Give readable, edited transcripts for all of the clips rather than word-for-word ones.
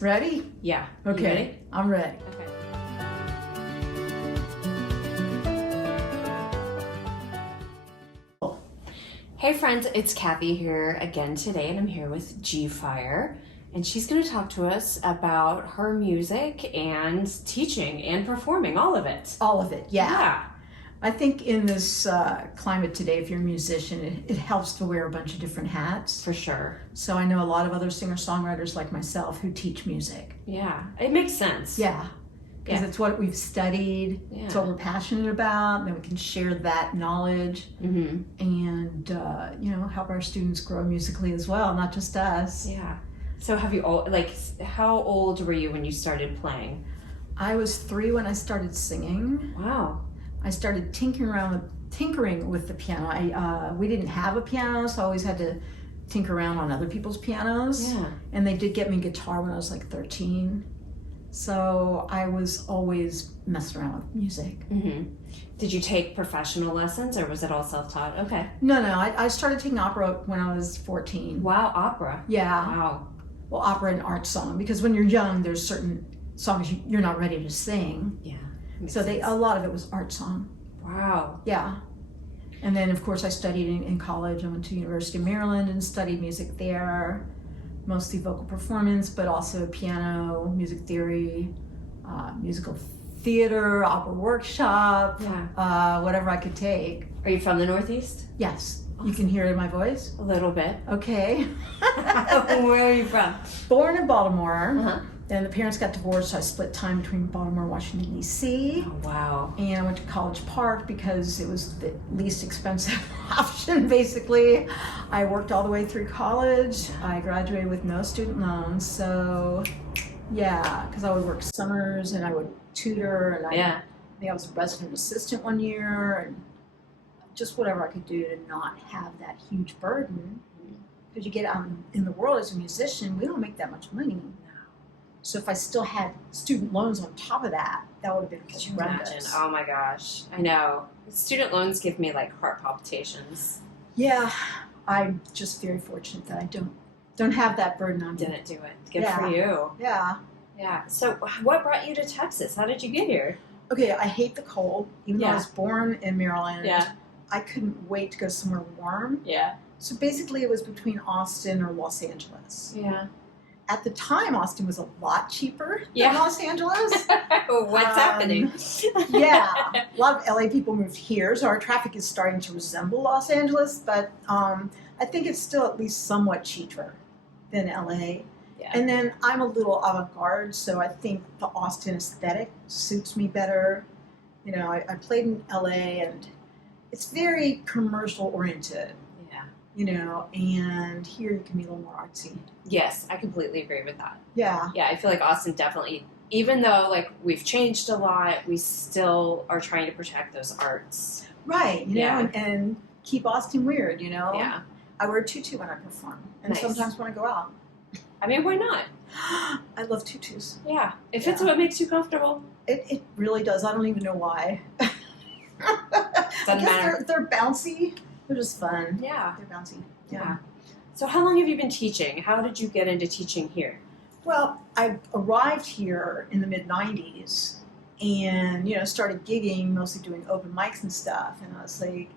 Ready? Yeah. Okay. You ready? I'm ready. Okay. Hey friends, it's Kathy here again today, and I'm here with gfire, and she's going to talk to us about her music and teaching and performing, all of it. All of it, yeah. Yeah. I think in this climate today, if you're a musician, it helps to wear a bunch of different hats. For sure. So I know a lot of other singer-songwriters like myself who teach music. Yeah, it makes sense. Yeah, because it's what we've studied, it's what we're passionate about, and then we can share that knowledge and, help our students grow musically as well, not just us. Yeah. So how old were you when you started playing? I was 3 when I started singing. Wow. I started tinkering with the piano. We didn't have a piano, so I always had to tinker around on other people's pianos. Yeah. And they did get me guitar when I was like 13. So I was always messing around with music. Mm-hmm. Did you take professional lessons, or was it all self-taught? Okay. No, I started taking opera when I was 14. Wow, opera. Yeah. Wow. Well, opera and art song, because when you're young, there's certain songs you're not ready to sing. Yeah. So a lot of it was art song. Wow. Yeah. And then, of course, I studied in college. I went to University of Maryland and studied music there, mostly vocal performance, but also piano, music theory, musical theater, opera workshop, whatever I could take. Are you from the Northeast? Yes. Awesome. You can hear it in my voice? A little bit. Okay. Where are you from? Born in Baltimore. Uh-huh. Then the parents got divorced, so I split time between Baltimore and Washington, D.C. Oh, wow. And I went to College Park because it was the least expensive option, basically. I worked all the way through college. I graduated with no student loans, so yeah, because I would work summers and I would tutor, and I think I was a resident assistant one year, and just whatever I could do to not have that huge burden. Because you get out in the world as a musician, we don't make that much money. So if I still had student loans on top of that, that would have been horrendous. Imagine. Oh my gosh. I know. Student loans give me like heart palpitations. Yeah, I'm just very fortunate that I don't have that burden on me. Didn't do it. Good for you. Yeah. Yeah. So what brought you to Texas? How did you get here? Okay, I hate the cold. Even though I was born in Maryland, I couldn't wait to go somewhere warm. Yeah. So basically it was between Austin or Los Angeles. Yeah. At the time, Austin was a lot cheaper than Los Angeles. What's happening? Yeah, a lot of LA people moved here, so our traffic is starting to resemble Los Angeles, but I think it's still at least somewhat cheaper than LA. Yeah. And then I'm a little avant-garde, so I think the Austin aesthetic suits me better. You know, I played in LA, and it's very commercial-oriented. You know, and here you can be a little more artsy. Yes, I completely agree with that. Yeah. Yeah, I feel like Austin definitely, even though like we've changed a lot, we still are trying to protect those arts. Right, you know, and keep Austin weird, you know? Yeah. I wear a tutu when I perform, and sometimes when I go out. I mean, why not? I love tutus. Yeah, if it's what makes you comfortable. It really does. I don't even know why. Doesn't matter. They're bouncy. They're just fun. Yeah. They're bouncy. Yeah. So how long have you been teaching? How did you get into teaching here? Well, I arrived here in the mid-90s and, you know, started gigging, mostly doing open mics and stuff. And I was like,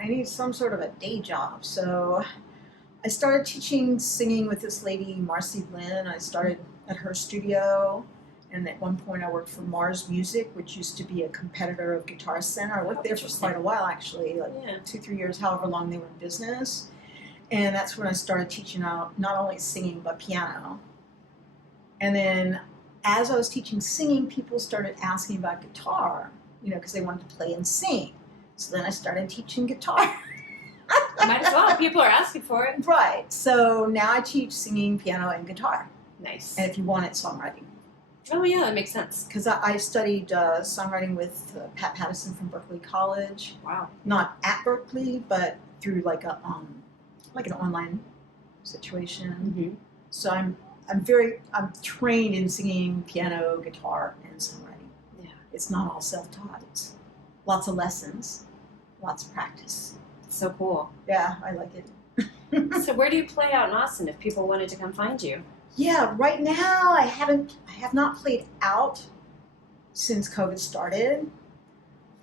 I need some sort of a day job. So I started teaching singing with this lady, Marcy Lynn. I started at her studio. And at one point I worked for Mars Music, which used to be a competitor of Guitar Center. I worked there for quite a while, actually, like 2-3 years, however long they were in business. And that's when I started teaching out not only singing, but piano. And then as I was teaching singing, people started asking about guitar, you know, because they wanted to play and sing. So then I started teaching guitar. Might as well. People are asking for it. Right. So now I teach singing, piano, and guitar. Nice. And if you want it, songwriting. Oh, yeah, that makes sense. Because I studied songwriting with Pat Pattison from Berklee College. Wow. Not at Berklee, but through like an online situation. Mm-hmm. So I'm trained in singing, piano, guitar, and songwriting. Yeah. It's not all self-taught. It's lots of lessons, lots of practice. It's so cool. Yeah, I like it. So where do you play out in Austin if people wanted to come find you? Yeah, right now I have not played out since COVID started.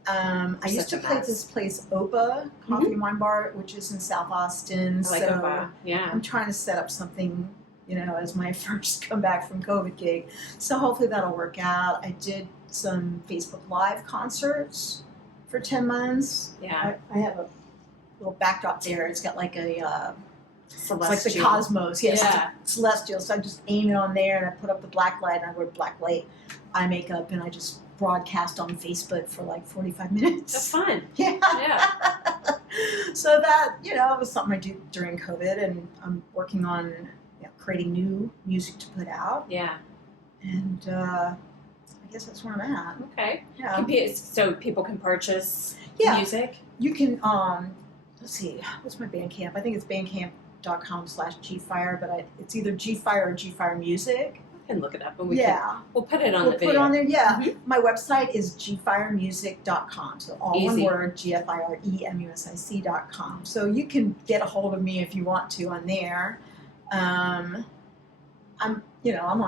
I used to play at this place, Opa Coffee and Wine Bar, which is in South Austin. I like Opa. Yeah. I'm trying to set up something, as my first comeback from COVID gig. So hopefully that'll work out. I did some Facebook Live concerts for 10 months. Yeah. I have a little backdrop there. It's got like a Celestial. it's like the cosmos. Yes, Yeah. celestial. So I just aim it on there and I put up the black light and I wear black light eye makeup and I just broadcast on Facebook for like 45 minutes. That's fun. Yeah. Yeah. So that, it was something I did during COVID, and I'm working on creating new music to put out. Yeah. And I guess that's where I'm at. Okay. Yeah. So people can purchase music? You can, let's see, what's my Bandcamp? I think it's bandcamp.com/gfire, but it's either gfire or gfire music. I can look it up and we'll put it on the video. We'll put it on there, yeah. Mm-hmm. My website is gfiremusic.com, so all Easy. one word, gfiremusic.com. So you can get a hold of me if you want to on there. I'm on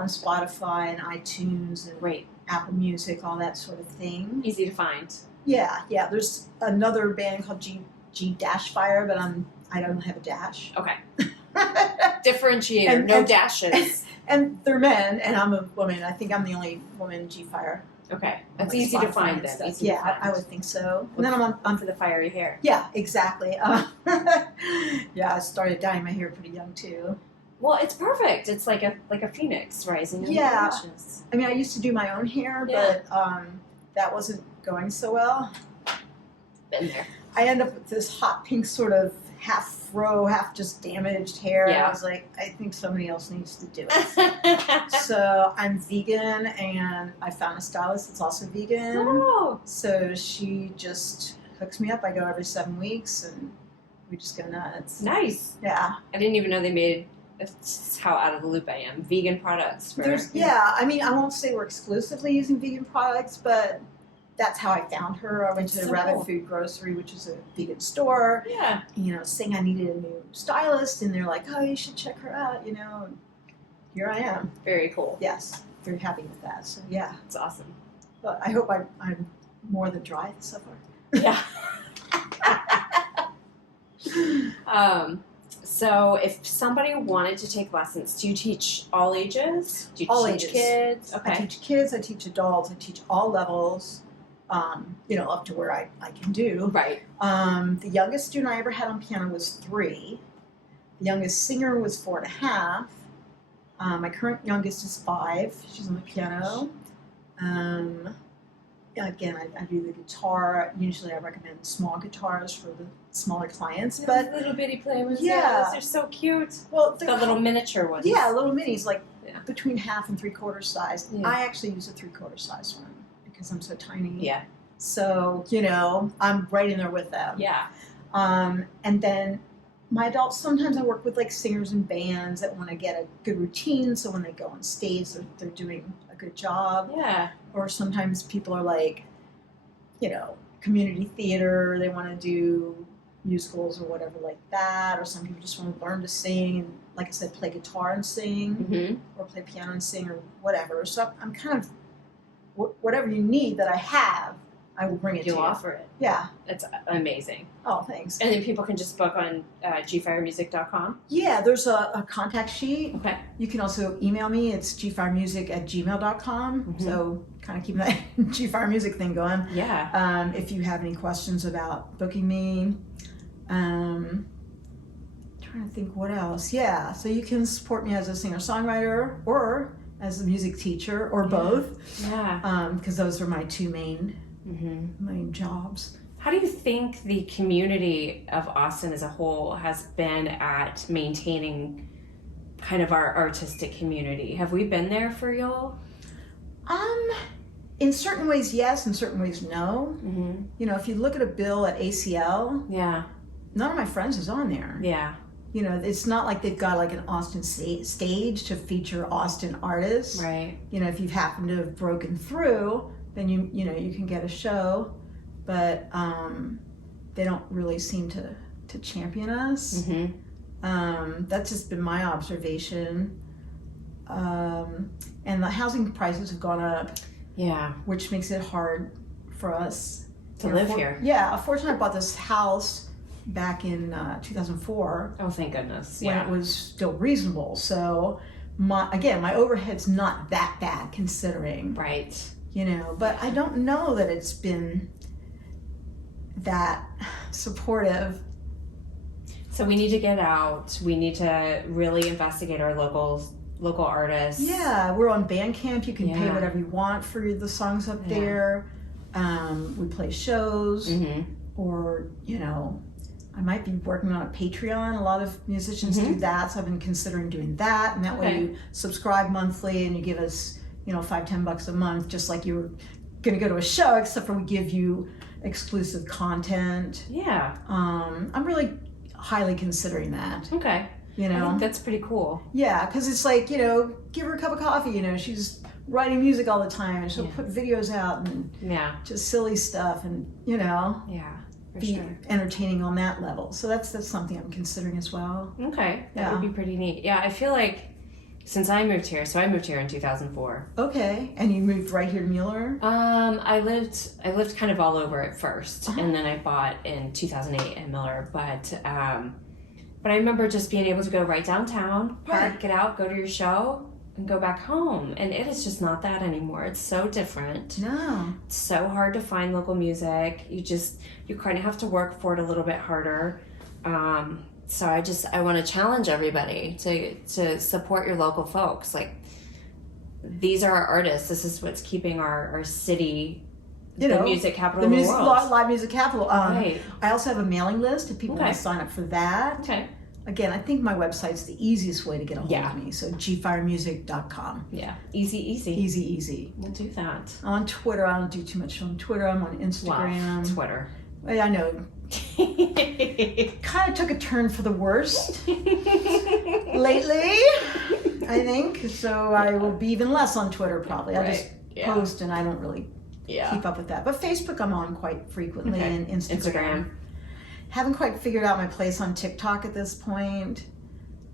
Spotify and iTunes and Great. Apple Music, all that sort of thing. Easy to find. Yeah. There's another band called G-Fire, but I don't have a dash. Okay. Differentiator, no dashes. And they're men, and I'm a woman. I think I'm the only woman G-Fire. Okay. That's easy to find then. I would think so. And then I'm on for the fiery hair. Yeah, exactly. Yeah, I started dyeing my hair pretty young too. Well, it's perfect. It's like a phoenix rising in the ashes. I mean, I used to do my own hair, but that wasn't going so well. Been there. I ended up with this hot pink sort of half fro, half just damaged hair. Yeah. And I was like, I think somebody else needs to do it. So I'm vegan, and I found a stylist that's also vegan. Oh. So she just hooks me up. I go every 7 weeks, and we just go nuts. Nice. Yeah. I didn't even know they made. That's how out of the loop I am. Vegan products. I mean, I won't say we're exclusively using vegan products, but that's how I found her. I went to the Rabbit Food Grocery, which is a vegan store. Yeah. Saying I needed a new stylist, and they're like, "Oh, you should check her out." And here I am. Very cool. Yes, very happy with that. So yeah, it's awesome. But I hope I'm more than dry so far. Yeah. So if somebody wanted to take lessons, do you teach all ages? Do you all teach ages. Kids? Okay. I teach kids, I teach adults, I teach all levels, up to where I can do. Right. The youngest student I ever had on piano was 3. The youngest singer was 4.5. My current youngest is 5. She's on the piano. Again, I do the guitar. Usually I recommend small guitars for the smaller clients. But little bitty play ones. Yeah. Those are so cute. Well, the little miniature ones. Yeah, little minis, like between 1/2 and 3/4 size. Yeah. I actually use a 3/4 size one because I'm so tiny. Yeah. So, I'm right in there with them. Yeah. And then my adults, sometimes I work with like singers and bands that want to get a good routine, so when they go on stage, they're doing a good job. Yeah. Or sometimes people are like, community theater, they want to do musicals or whatever like that, or some people just want to learn to sing and, like I said, play guitar and sing, or play piano and sing or whatever. So I'm kind of, whatever you need that I have, I will bring it to you. You'll offer it. Yeah. That's amazing. Oh, thanks. And then people can just book on gfiremusic.com? Yeah, there's a contact sheet. Okay. You can also email me. It's gfiremusic@gmail.com. So kind of keep that Gfire Music thing going. Yeah. If you have any questions about booking me. Trying to think what else. Yeah, so you can support me as a singer-songwriter or as a music teacher or both. Yeah. Because those are my 2 main jobs. How do you think the community of Austin as a whole has been at maintaining kind of our artistic community? Have we been there for y'all? In certain ways, yes. In certain ways, no. If you look at a bill at ACL, none of my friends is on there. Yeah. It's not like they've got like an Austin stage to feature Austin artists. Right. If you've happened to have broken through, then you can get a show, but they don't really seem to champion us. That's just been my observation. And the housing prices have gone up, Yeah. which makes it hard for us To live here. Yeah, fortunately, I bought this house back in 2004 Oh, thank goodness. when it was still reasonable. So, my overhead's not that bad considering, Right. But I don't know that it's been that supportive. So we need to get out. We need to really investigate our local artists. Yeah, we're on Bandcamp. You can pay Yeah. whatever you want for the songs up Yeah. there. We play shows, or I might be working on a Patreon. A lot of musicians do that, so I've been considering doing that. And that way you subscribe monthly and you give us, $5-10 a month, just like you were going to go to a show, except for we give you exclusive content. Yeah. I'm really highly considering that. Okay. I think that's pretty cool. Yeah, because it's like, give her a cup of coffee, she's writing music all the time and she'll put videos out and just silly stuff and, Yeah, for be sure. entertaining on that level. So that's something I'm considering as well. Okay, that would be pretty neat. Yeah, I feel like since I moved here, so I moved here in 2004. Okay, and you moved right here to Mueller? I lived kind of all over at first, and then I bought in 2008 in Miller. But I remember just being able to go right downtown, park, get out, go to your show, and go back home. And it is just not that anymore. It's so different. No. It's so hard to find local music. You kind of have to work for it a little bit harder. So I want to challenge everybody to support your local folks. Like, these are our artists. This is what's keeping our city, the music capital of the world. Live music capital. Right. I also have a mailing list if people want to sign up for that. Okay. Again, I think my website's the easiest way to get a hold of me. So gfiremusic.com. Yeah. Easy. Easy. We'll do that. On Twitter, I don't do too much on Twitter. I'm on Instagram. Wow. Twitter. Well, I know. Kind of took a turn for the worst lately, I think. So I will be even less on Twitter probably. I just post and I don't really keep up with that. But Facebook I'm on quite frequently, and Instagram. Haven't quite figured out my place on TikTok at this point.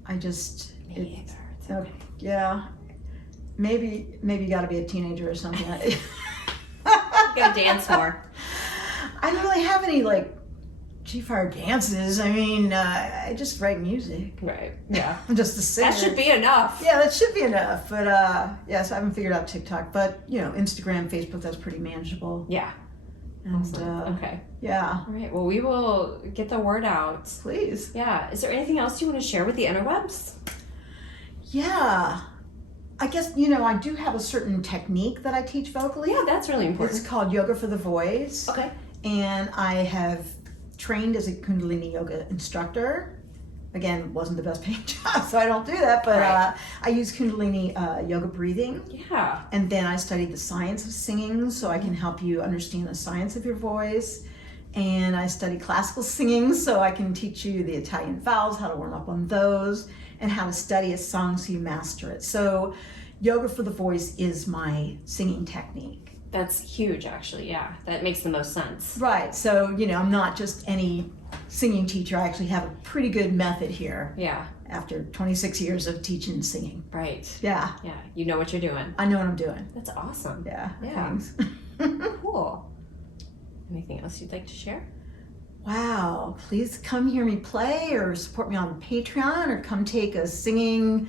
Me either. It's okay. Yeah. Maybe you got to be a teenager or something. You gotta dance more. I don't really have any G-Fire dances. I mean, I just write music. Right. Yeah. I'm just a singer. That should be enough. Yeah, that should be enough. But so I haven't figured out TikTok. But Instagram, Facebook, that's pretty manageable. Yeah. And awesome. Okay. Yeah. All right. Well, we will get the word out. Please. Yeah. Is there anything else you want to share with the interwebs? Yeah. I guess, I do have a certain technique that I teach vocally. Yeah, that's really important. It's called Yoga for the Voice. Okay. And I have trained as a Kundalini yoga instructor. Again, wasn't the best paying job, so I don't do that, but I use Kundalini yoga breathing. Yeah. And then I studied the science of singing, so I can help you understand the science of your voice. And I study classical singing, so I can teach you the Italian vowels, how to warm up on those, and how to study a song so you master it. So Yoga for the Voice is my singing technique. That's huge, actually. Yeah, that makes the most sense. Right. So, I'm not just any singing teacher. I actually have a pretty good method here. Yeah. After 26 years of teaching singing. Right. Yeah. Yeah. You know what you're doing. I know what I'm doing. That's awesome. Yeah. Yeah. Thanks. Cool. Anything else you'd like to share? Wow. Please come hear me play or support me on Patreon or come take a singing,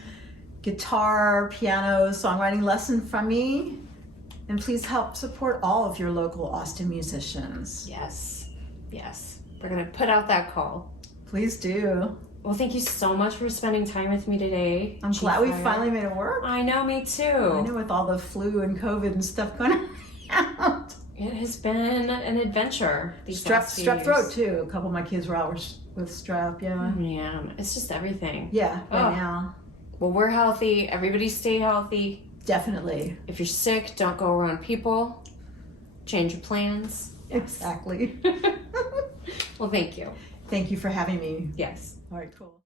guitar, piano, songwriting lesson from me. And please help support all of your local Austin musicians. Yes. We're going to put out that call. Please do. Well, thank you so much for spending time with me today. I'm glad we finally made it work. I know, me too. I know, with all the flu and COVID and stuff going around. It has been an adventure. Strep throat too. A couple of my kids were out with strep, Yeah, it's just everything. Yeah, right now. Well, we're healthy. Everybody stay healthy. Definitely. If you're sick, don't go around people. Change your plans. Exactly. Well, thank you. Thank you for having me. Yes. All right, cool.